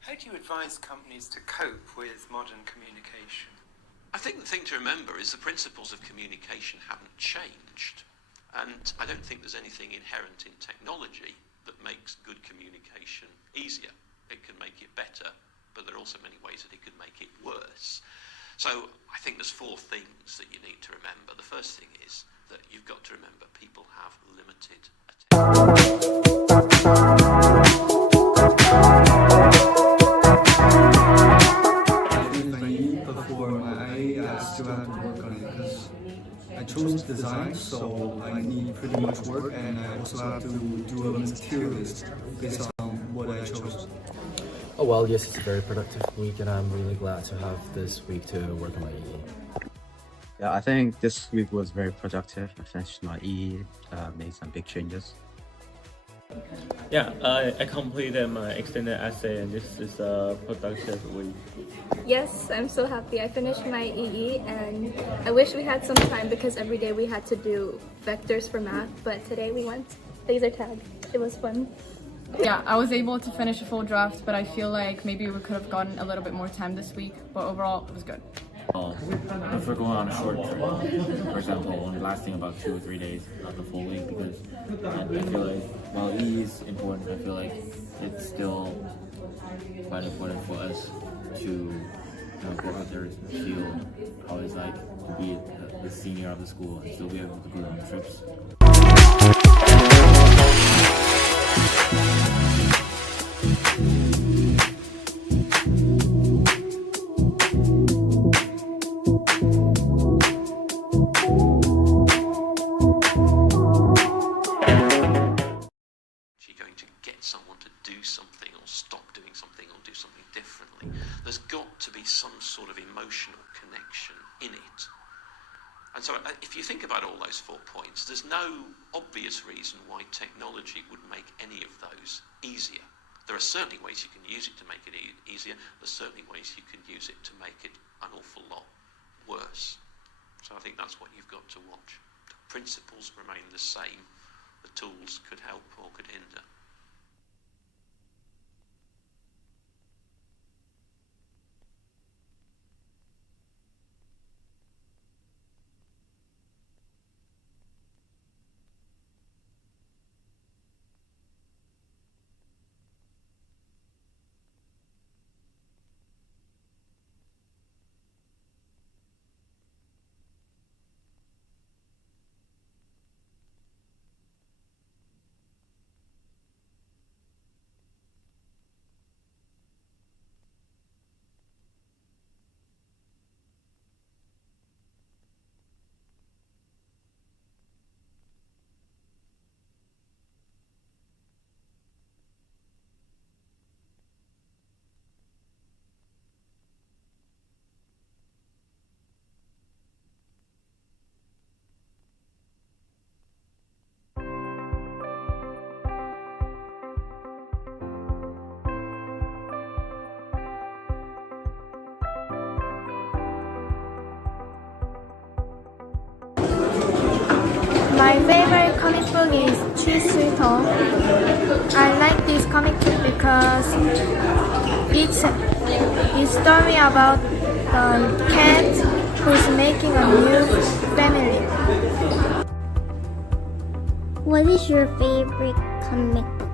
How do you advise companies to cope with modern communication? I think the thing to remember is the principles of communication haven't changed. And I don't think there's anything inherent in technology that makes good communication easier. It can make it better, but there are also many ways that it could make it worse. So I think there's four things that you need to remember. The first thing is that you've got to remember people have limited attention. Before my IE, I still have to work on it because I chose design, so I need pretty much work, and I also have to do a material list based on what I chose. Oh well, yes, it's a very productive week, and I'm really glad to have this week to work on my EE. Yeah, I think this week was very productive. I finished my EE, made some big changes. Yeah, I completed my extended essay, and this is a productive week. Yes, I'm so happy. I finished my EE, and I wish we had some time because every day we had to do vectors for math, but today we went laser tag. It was fun. Yeah, I was able to finish a full draft, but I feel like maybe we could have gotten a little bit more time this week, but overall it was good. If we're going on a short trip, for example, only lasting about 2 or 3 days, not the full week, because I feel like while E is important, I feel like it's still quite important for us to go out there and feel how it's like to be the senior of the school and still be able to go on trips. Someone to do something or stop doing something or do something differently. There's got to be some sort of emotional connection in it. And so if you think about all those 4 points, there's no obvious reason why technology would make any of those easier. There are certainly ways you can use it to make it easier. There's certainly ways you can use it to make it an awful lot worse. So I think that's what you've got to watch. The principles remain the same. The tools could help or could hinder. My favorite comic book is Cheese Sweet Home. I like this comic book because it's a story about the cat who's making a new family. What is your favorite comic book?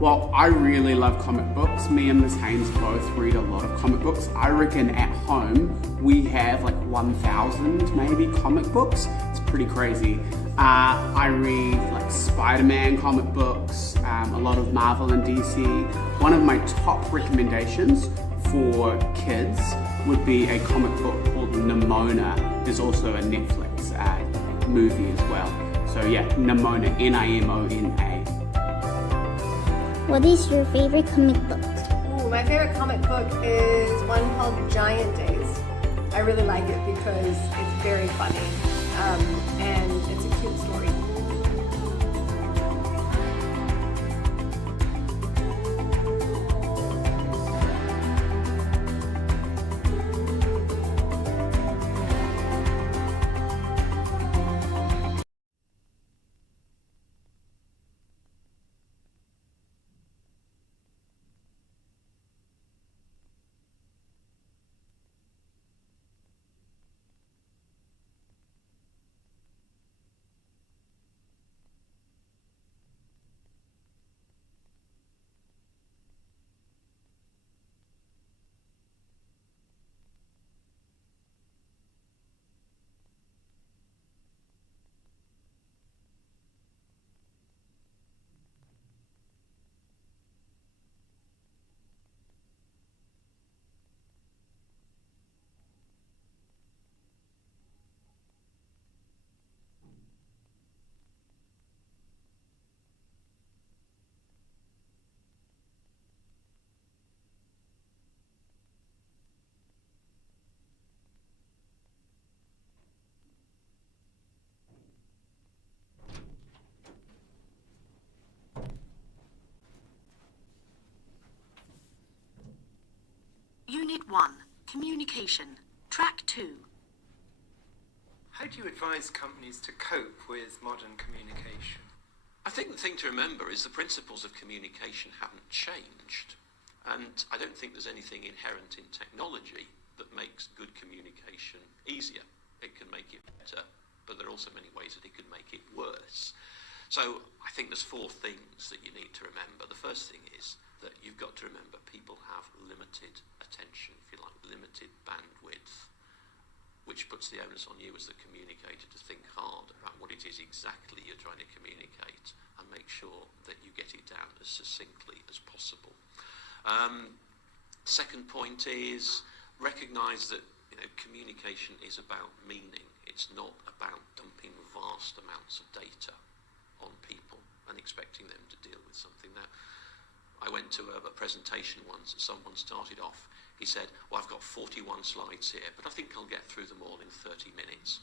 Well, I really love comic books. Me and Miss Haynes both read a lot of comic books. I reckon at home we have like 1,000 maybe comic books. It's pretty crazy. I read like Spider-Man comic books, a lot of Marvel and DC. One of my top recommendations for kids would be a comic book called Nimona. There's also a Netflix movie as well. So yeah, Nimona, Nimona. What is your favorite comic book? Ooh, my favorite comic book is one called Giant Days. I really like it because it's very funny and it's a cute story. 1. Communication. Track 2. How do you advise companies to cope with modern communication? I think the thing to remember is the principles of communication haven't changed. And I don't think there's anything inherent in technology that makes good communication easier. It can make it better, but there are also many ways that it could make it worse. So I think there's 4 things that you need to remember. The first thing is that you've got to remember people have limited attention, if you like, limited bandwidth, which puts the onus on you as the communicator to think hard about what it is exactly you're trying to communicate and make sure that you get it down as succinctly as possible. Second point is recognise that communication is about meaning. It's not about dumping vast amounts of data on people and expecting them to deal with something. Now, I went to a presentation once and someone started off. He said, well, I've got 41 slides here, but I think I'll get through them all in 30 minutes.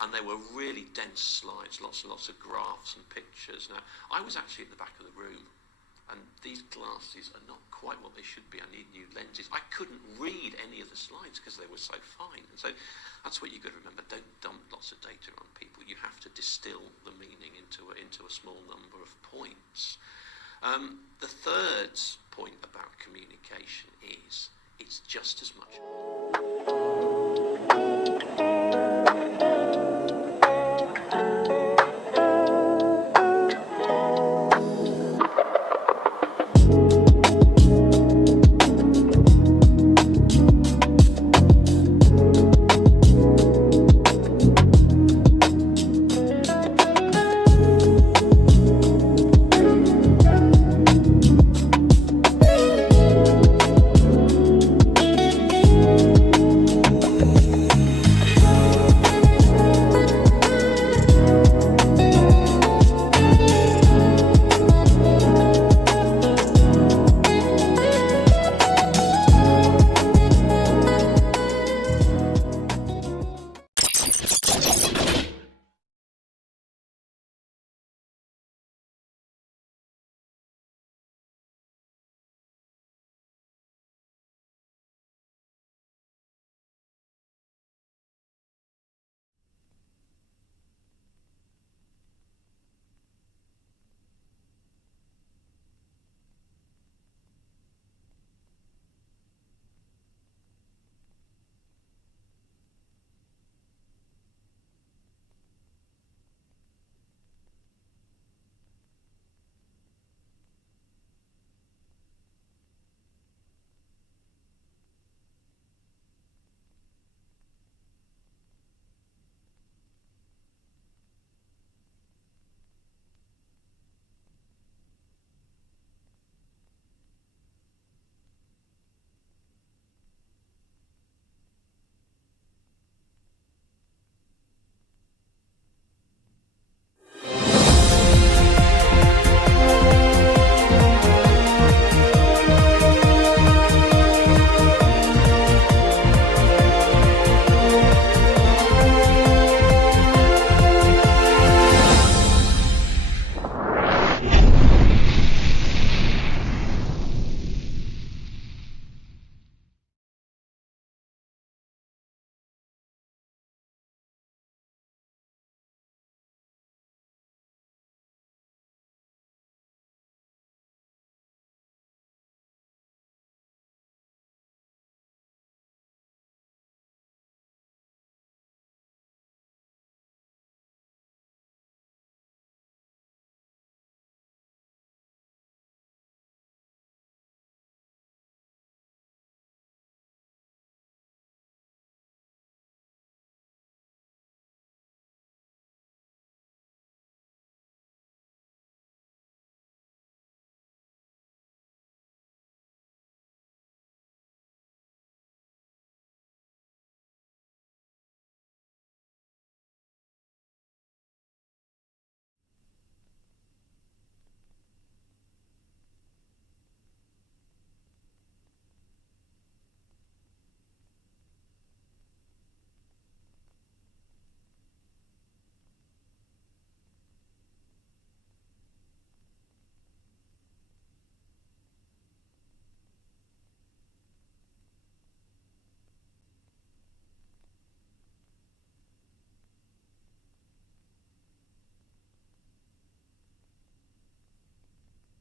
And they were really dense slides, lots and lots of graphs and pictures. Now, I was actually at the back of the room, and these glasses are not quite what they should be. I need new lenses. I couldn't read any of the slides because they were so fine. And so that's what you've got to remember. Don't dump lots of data on people. You have to distill the meaning into a small number of points. The third point about communication is it's just as much